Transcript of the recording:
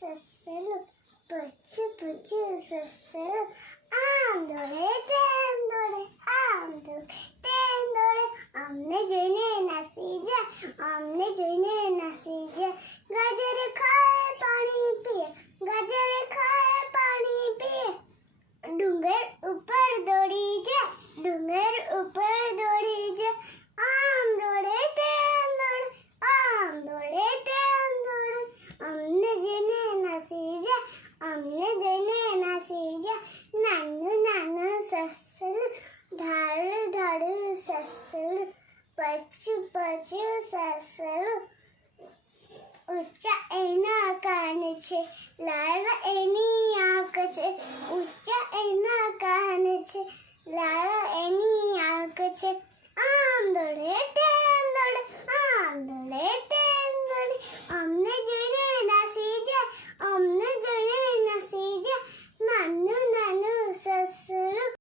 સસલું, પૂછ્યું પૂછ્યું સસલું, આમ દોડે તેમ દોડે, આમ દોડે તેમ દોડે, અમને જોઈને નાસી જાય, અમને જોઈને નાસી જાય. ગાજર ખાય પાણી પીએ, ગાજર ખાય પાણી પીએ, ડુંગર ઉપર દોડી જાય, ડુંગર ઉપર દોડી જાય. આમ દોડે તેમ દોડે, આમ દોડે તેમ દોડે, અમને જોઈને નાસી જાય, અમને જોઈને નાસી જાય. નાનું નાનું સસલું, ધાડું ધાડું સસલું, પછું પછું સસલું. ઊંચા એના કાન છે, લાલ એની આંખ છે, ઊંચા એના કાન છે, લાલ એની આંખ છે. આમ દોડે તેમ દોડે,